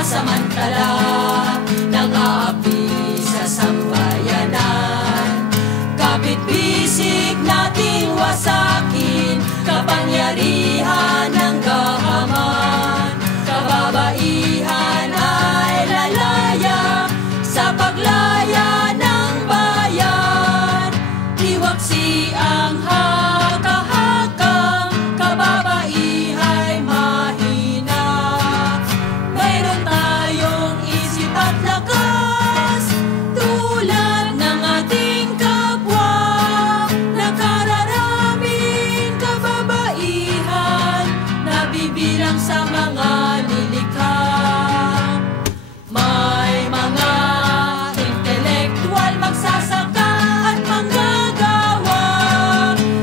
nagsasamantala, nang-aapi sa sambayanan. Kapit-bisig nating wasakin, kapangyarihan ng kahaman. Kababaihan ay lalaya sa paglaya ng bayan. Liwaksi ang haka-hakang kababaihay mahina. Mayroon tayong isip at lakas, tulad ng ating kapwa. Nakararaming kababaihan, nabibilang sa mga nilikha. May mga intelektual magsasaka at manggagawa,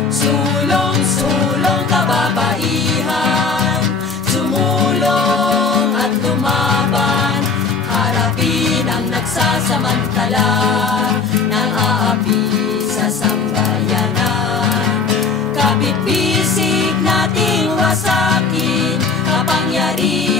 sulong-sulong kababaihan, sumulong at lumaban, harapin ang nagsasamantala, nang-aapi sa sambayanan. Kapit-bisig nating wasakin, kapangyarihan